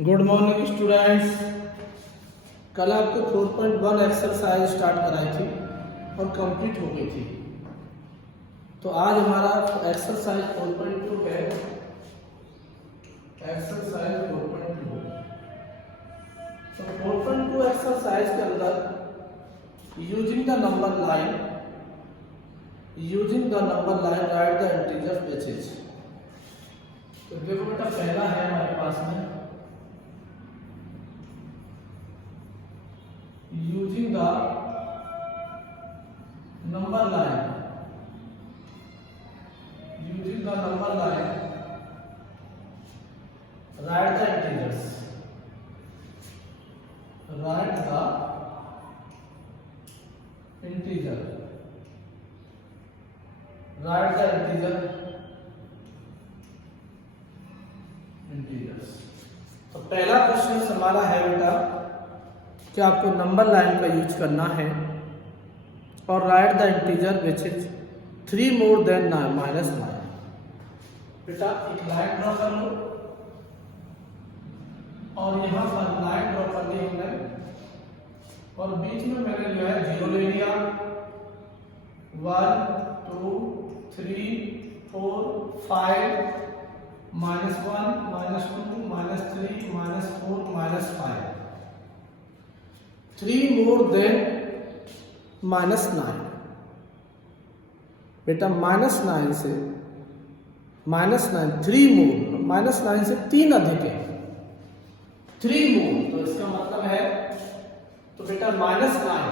Good morning students. कल आपको 4.1 exercise start कराई थी और कंप्लीट हो गई थी। तो आज हमारा एक्सरसाइज 4.2 है। एक्सरसाइज 4.2। तो 4.2 एक्सरसाइज के अंदर using the number line right the integer passage. तो देखो बेटा, पहला है हमारे पास में using the number line write the integers तो पहला क्वेश्चन हमारा है बेटा कि आपको नंबर लाइन का यूज करना है और right the integer which is 3 more than -9। बेटा एक लाइन ड्रॉ कर लो और यहाँ पर लाइन ड्रॉ कर ली हमने और बीच में मैंने जो है 0 ले लिया। 1 2 3 4 5 -1 -2 -3 -4 -5 3 मोर देन -9। बेटा -9 से -9 3 मोर -9 से 3 अधिक है 3 मोर। तो इसका मतलब है तो बेटा -9।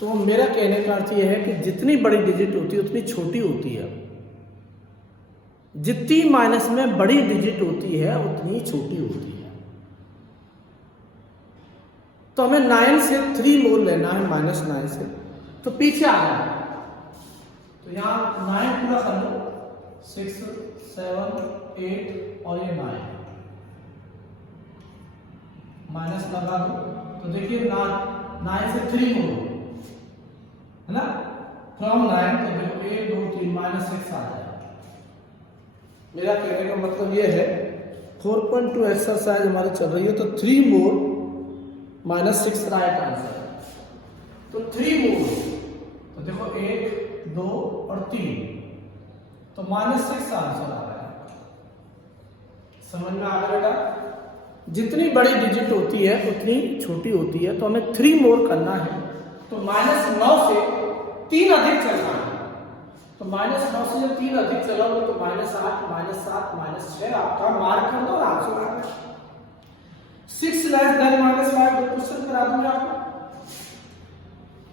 तो मेरा कहने का अर्थ यह है कि जितनी बड़ी डिजिट होती है उतनी छोटी होती है, जितनी माइनस में बड़ी डिजिट होती है उतनी छोटी होती है। तो हमें 9 से 3 मोर लेना है -9 से। तो पीछे आ जाए तो यहाँ 9 पूरा कर लो 6 7 8 और ये 9 माइनस लगा दो। तो देखिए 9 से 3 मोर है ना, फ्रॉम 9। तो देखो 1 2 3 -6 आ जाए। मेरा कहने का मतलब ये है 4.2 एक्सरसाइज हमारी चल रही है तो 3 मोर -6 राइट आंसर। तो 3 मोर तो देखो 1 2 और 3 तो -6 आंसर आ रहा है। समझ में आ गया बेटा? जितनी बड़ी डिजिट होती है उतनी छोटी होती है। तो हमें 3 मोर करना है तो -9 से 3 अधिक चलना है। तो -9 से जब 3 अधिक चलोगे तो -8 -7 -6 आपका मार्क कर दो, आंसर आ गया। 6 लेस देन -5 तो क्वेश्चन करा दूंगा आपको।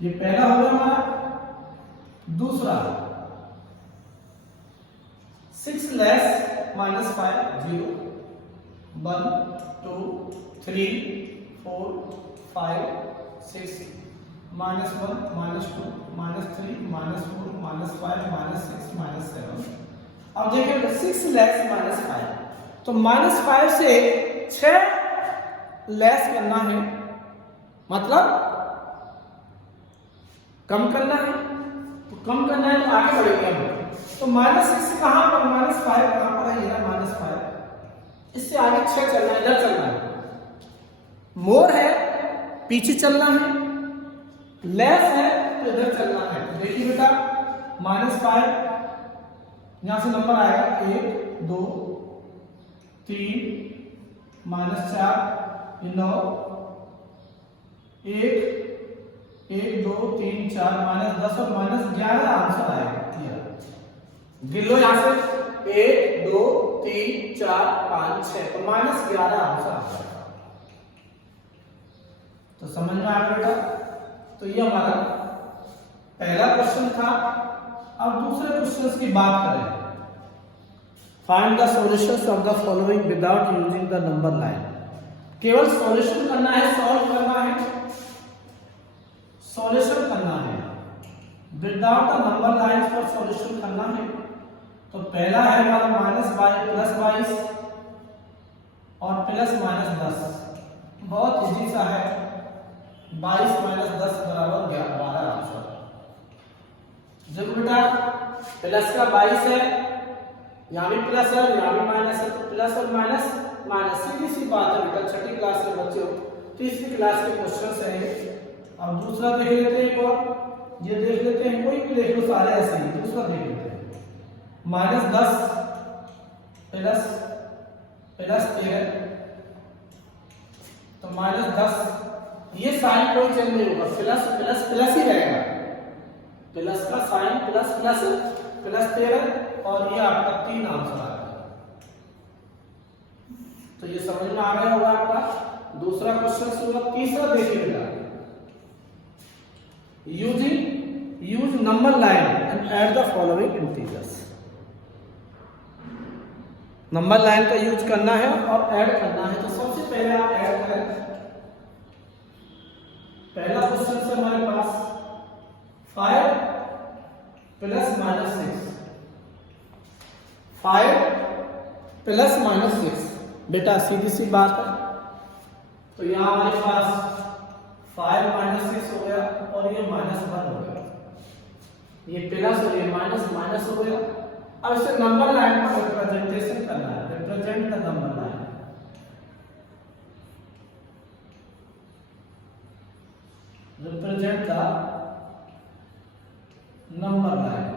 ये पहला हो गया हमारा। दूसरा 6 लेस -5 0 1 2 3 4 5 6 -1 -2 -3 -4 -5 -6 -7। अब देखिए 6 लेस -5 तो -5 से 6 लेस करना है, मतलब कम करना है। तो कम करना है तो आगे बढ़ेंगे हम। तो -6 कहां पर, -5 कहां पर है, ये रहा -5। इससे आगे 6 चलना है, इधर चलना है। मोर है पीछे चलना है, लेस है तो इधर चलना है। तो देखिए बेटा -5 यहां से नंबर आएगा 1 2 3 -4 9 1 1 2 3 4 -10 और -11 आंसर आएगा। गिन लो यहां से 1 2 3 4 5 6 तो -11 आंसर आ जाएगा। तो समझ में आ गया बेटा? तो ये हमारा पहला क्वेश्चन था। अब दूसरे क्वेश्चन की बात करें। Find the solutions of the following without using the number line. केवल सॉल्यूशन करना है, सॉल्व करना है, सॉल्यूशन करना है विदाउट द नंबर लाइन पर सॉल्यूशन करना है। तो पहला है हमारा -22 और +10। बहुत इजी सा है। 22 - 10 बराबर 12 आंसर। जब बेटा प्लस का 22 है, यहाँ भी प्लस है, यहाँ भी माइनस है, तो प्लस और माइनस माइनस, सीधी सी बात है बेटा, छठी क्लास के बच्चों, तीसरी क्लास के क्वेश्चन है। अब दूसरा देख लेते हैं एक और, ये देख लेते हैं, कोई भी देख लो, सारे ऐसे ही। दूसरा देख लेते हैं, -10 प्लस 13, तो -10, ये साइन कोई चेंज नहीं होगा, प्लस प्लस प्लस ही रहेगा, प्लस का साइन प्लस प्लस प्लस 13, और ये आपका 3 आंसर आ गया। तो ये समझ में आ गया होगा आपका। दूसरा क्वेश्चन सुनो। तीसरा देखिए बेटा, use number line and add the following integers. Number line का यूज करना है और ऐड करना है। तो सबसे पहले आप ऐड करें। पहला क्वेश्चन से हमारे पास 5 प्लस -6, 5 प्लस -6, बेटा सीधी सी बात है। तो यहां हमारे पास 5 - 6 हो गया, और ये -1 हो गया, ये प्लस और ये माइनस माइनस हो गया। अब इसे नंबर लाइन पर रिप्रेजेंटेशन करना है, represent the number line. Represent the number line.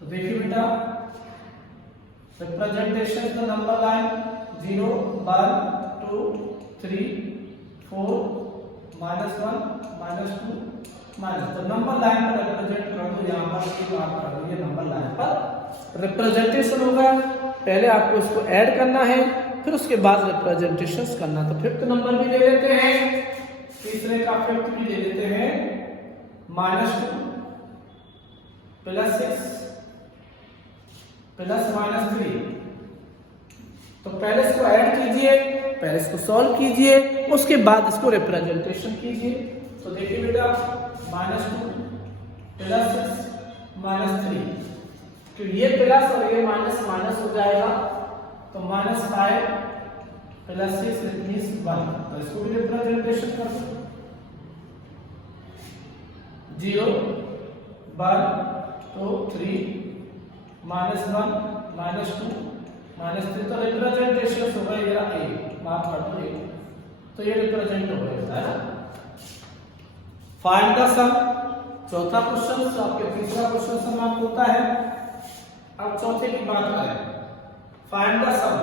तो देखिए बेटा, representation the number line 0 1 2 3 4 -1 -2 minus. तो नंबर लाइन पर रिप्रेजेंट कर दो, यहाँ पर की बात कर दो, ये नंबर लाइन पर रिप्रेजेंटेशन होगा। पहले आपको इसको ऐड करना है, फिर उसके बाद रिप्रेजेंटेशन करना। तो फिफ्थ नंबर भी ले लेते हैं, तीसरे का फिफ्थ भी ले लेते हैं, -2 प्लस 6 प्लस -3। तो पहले इसको ऐड कीजिए, पहले इसको सॉल्व कीजिए, उसके बाद इसको रिप्रेजेंटेशन कीजिए। तो देखिए बेटा, -2 प्लस 6 -3, तो ये प्लस और ये माइनस माइनस हो जाएगा, तो -5 प्लस 6 मींस 1। तो इसको भी रिप्रेजेंटेशन कर दो, 0 1 2 3 -1 -2 -3। तो रिप्रेजेंटेशन होगा ये a, माफ कर दो a, तो ये रिप्रेजेंट हो गया है ना। फाइंड द सम, चौथा क्वेश्चन। तो आपके तीसरा क्वेश्चन समाप्त होता है। अब चौथे की बात करें, find the sum.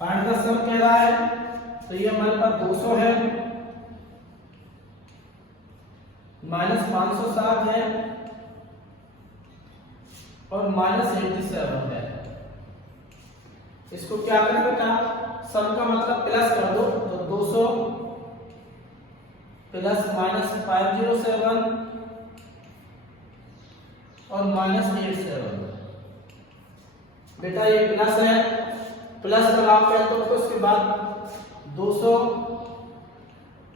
Find the sum कह रहा है, तो ये हमारे पास 200 है, -560 है, और -87 है। इसको क्या करें बेटा, सम का मतलब प्लस कर दो, तो 200 प्लस -507 और -87। बेटा ये प्लस है, प्लस पर आप क्या करोगे, उसके बाद 200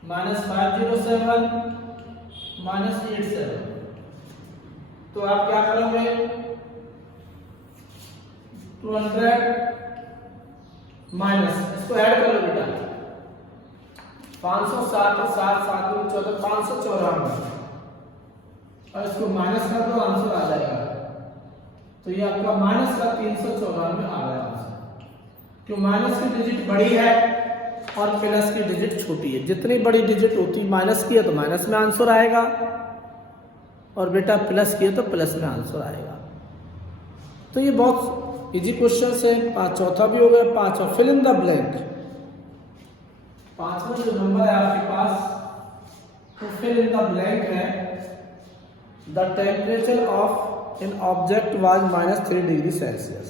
-507 -87। तो आप क्या करोगे, 200 माइनस, इसको ऐड कर लो बेटा, 560 और 7 7 14 594, और इसको माइनस कर दो, आंसर आ जाएगा। तो ये आपका माइनस का 394 आ गया आंसर। क्यों, माइनस की डिजिट बड़ी है और प्लस की डिजिट छोटी है। जितनी बड़ी डिजिट होती माइनस की है तो माइनस में आंसर आएगा, और बेटा प्लस की है तो प्लस में आंसर आएगा। तो ये बहुत इजी क्वेश्चन है। चौथा भी हो गया। पांचवा, फिल इन द ब्लैंक। पांचवा जो नंबर है आपके पास, तो फिल इन द ब्लैंक है, the temperature of an object was -3 degree Celsius,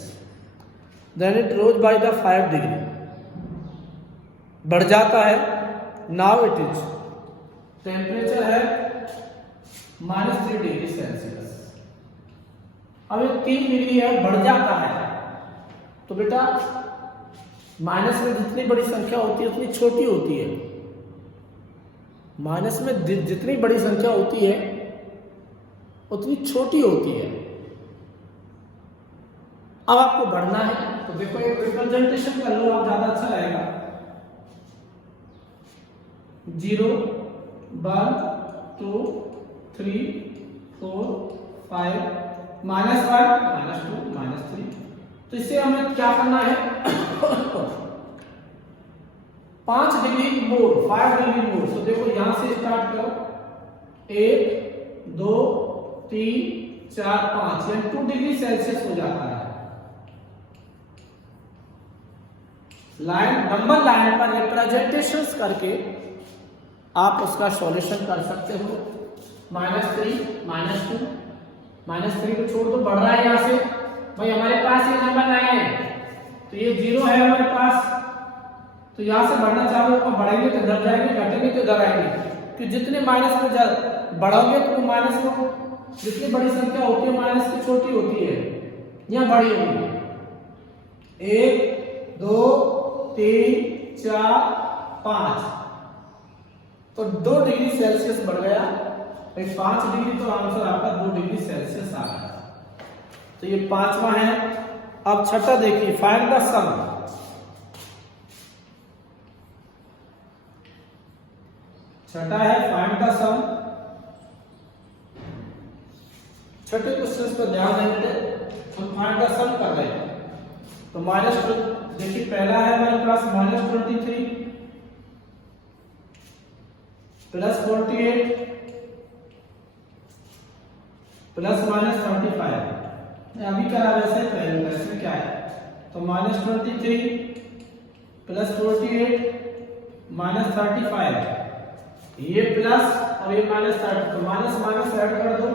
then it rose by the 5 degree, बढ़ जाता है। नाउ इट इज, टेम्परेचर है -3 डिग्री सेल्सियस, अब ये 3 डिग्री है, बढ़ जाता है। तो बेटा माइनस में जितनी बड़ी संख्या होती है उतनी छोटी होती है, माइनस में जितनी बड़ी संख्या होती है उतनी छोटी होती है। अब आपको बढ़ना है, तो देखो एक रिप्रेजेंटेशन कर लो आप, ज्यादा अच्छा रहेगा। 0 1 2 3 4 5 माइनस 1 माइनस 2 माइनस 3। तो इससे हमें क्या करना है 5 डिग्री मोर 5 डिग्री मोर। तो देखो यहां से स्टार्ट करो 1 2 3 4 5 यानी 2 डिग्री सेल्सियस हो जाता है। लाइन नंबर लाइन पर रिप्रेजेंटेशंस करके आप उसका सॉल्यूशन कर सकते हो। -3 -2 -3 को छोड़ दो, बढ़ रहा है यहां से भाई हमारे पास ये नंबर लाइन है तो ये 0 है हमारे पास, तो यहां से बढ़ना चालू होगा, बढ़ेंगे तो इधर जाएंगे, घटेंगे तो इधर आएंगे। कि जितने माइनस में बढ़ोगे तो वो माइनस में, जितनी बड़ी संख्या होती है माइनस की छोटी होती है, यहाँ बड़ी होगी। 1 2 3 4 5 तो 2 डिग्री सेल्सियस बढ़ गया। 5 डिग्री तो आंसर आपका 2 डिग्री सेल्सियस आ गया। तो ये 5वां है। अब छठा देखिए, फाइंड द सम। छठा है फाइंड द सम। छठे क्वेश्चन पर ध्यान देंगे, हम फाइंड द सम कर रहे हैं। तो माइनस देखिए पहला है हमारे पास -23 प्लस 48 प्लस -35। अभी करा वैसे पहले वैसे क्या है, तो -23 प्लस 48 -35 ये प्लस और ये -30, तो माइनस माइनस ऐड कर दो,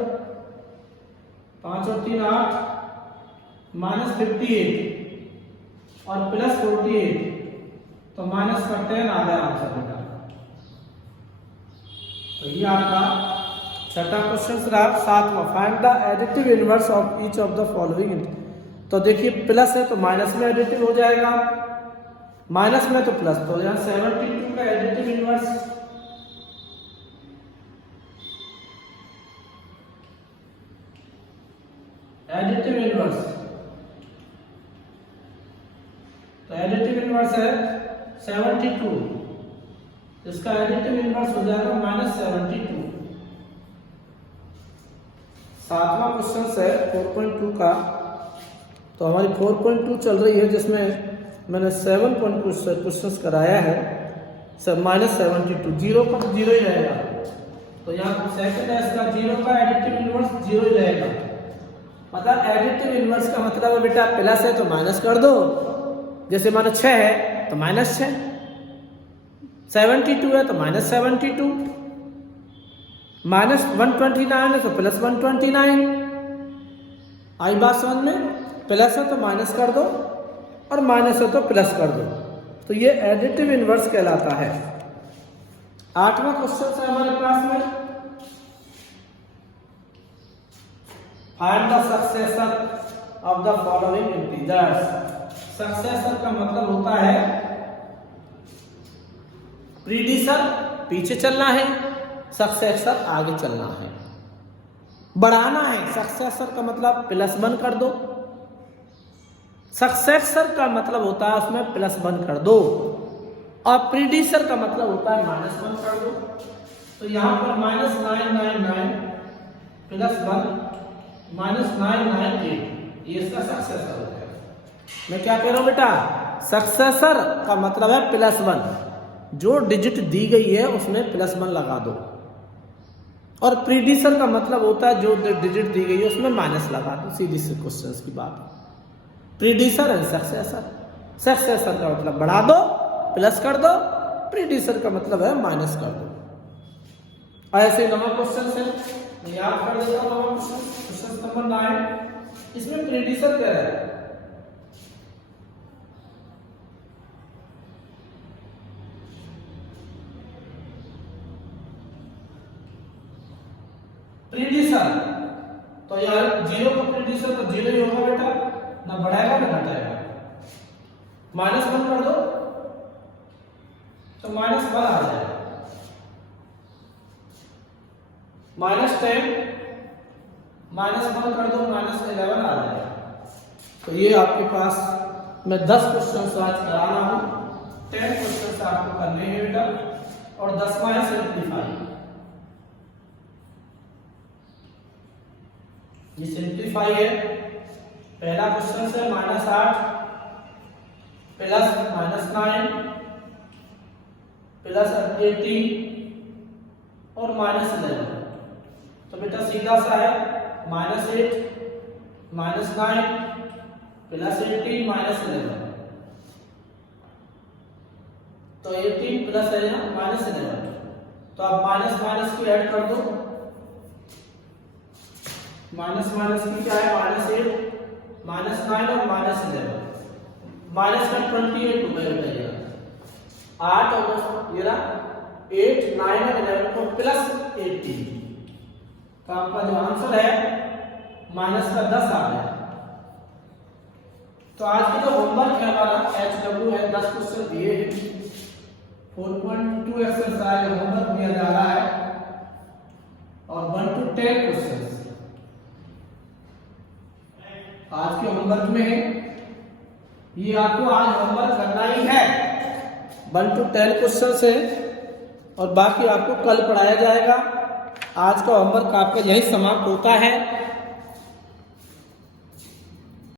5 और 3 8 -58 और प्लस 48 तो माइनस का 10 आ गया आंसर बेटा। तो ये आपका छठा क्वेश्चन रहा। 7वां, find the additive inverse of each of the following. तो देखिए प्लस है तो माइनस में एडिटिव हो जाएगा, माइनस में तो प्लस, तो यहाँ 72 का एडिटिव इनवर्स तो एडिटिव इनवर्स है 72, इसका एडिटिव इनवर्स हो जाएगा -72। 7वां क्वेश्चन है 4.2 का। तो हमारी 4.2 चल रही है जिसमें मैंने 7.2 क्वेश्चन कराया है। -72 जीरो का तो जीरो ही रहेगा, तो यहाँ सेकंड है इसका 0 का एडिटिव इनवर्स 0 ही रहेगा। मतलब एडिटिव इनवर्स का मतलब है बेटा प्लस है तो माइनस कर दो, जैसे मानो 6 है तो -6, 72 है तो -72, -129 है तो +129। आई बात समझ में? प्लस है तो माइनस कर दो और माइनस है तो प्लस कर दो, तो ये एडिटिव इनवर्स कहलाता है। 8वां क्वेश्चन है हमारे पास में, find the successor of the following integers. Successor का मतलब होता है प्रीडिसर पीछे चलना है, सक्सेसर आगे चलना है, बढ़ाना है। सक्सेसर का मतलब +1 कर दो, सक्सेसर का मतलब होता है उसमें +1 कर दो, और प्रीडिसर का मतलब होता है -1 कर दो। तो यहां पर -999 +1 -998 ये इसका सक्सेसर हो जाएगा। मैं क्या कह रहा हूं बेटा, सक्सेसर का मतलब है +1, जो डिजिट दी गई है उसमें +1 लगा दो, और प्रीडिसर का मतलब होता है जो डिजिट दी गई है उसमें माइनस लगा दो। सीधी सी क्वेश्चन की बात, प्रीडिसर एंड सक्सेसर। सक्सेसर का मतलब बढ़ा दो प्लस कर दो, प्रीडिसर का मतलब है माइनस कर दो। ऐसे नंबर क्वेश्चन है, मैं याद कर देता हूं नंबर क्वेश्चन नंबर 9। इसमें प्रीडिसर क्या है, प्रीडिसर तो यार 0 का प्रीडिसर तो 0 ही होगा बेटा, ना बढ़ाएगा ना घटाएगा। -1 कर दो तो -1 आ जाएगा, -10 -1 कर दो -11 आ जाएगा। तो ये आपके पास मैं 10 क्वेश्चन आज करा रहा हूं, 10 क्वेश्चन आपको करने हैं बेटा, और 10वां है सिंप्लीफाई। ये सिंप्लीफाई है। पहला क्वेश्चन है -8 प्लस -9 प्लस 18 और -11। तो बेटा सीधा सा है -8 -9 प्लस 18 -11। तो 18 प्लस है ना -11। तो आप माइनस माइनस की ऐड कर दो। माइनस माइनस की क्या है -8 -9 और -11। माइनस में 28 हो गया 8 और ये रहा 8 9 और 11 को प्लस 18। तो आपका जो आंसर है -10 आ गया। तो आज की जो होमवर्क है हमारा HW है 10 क्वेश्चन दिए हैं। 4.2 एक्सरसाइज होमवर्क दिया जा रहा है और 1 to 10 क्वेश्चन आज के होमवर्क में है। ये आपको आज होमवर्क करना ही है। 1 to 10 क्वेश्चन है और बाकी आपको कल पढ़ाया जाएगा। आज का होमवर्क आपका यही समाप्त होता है।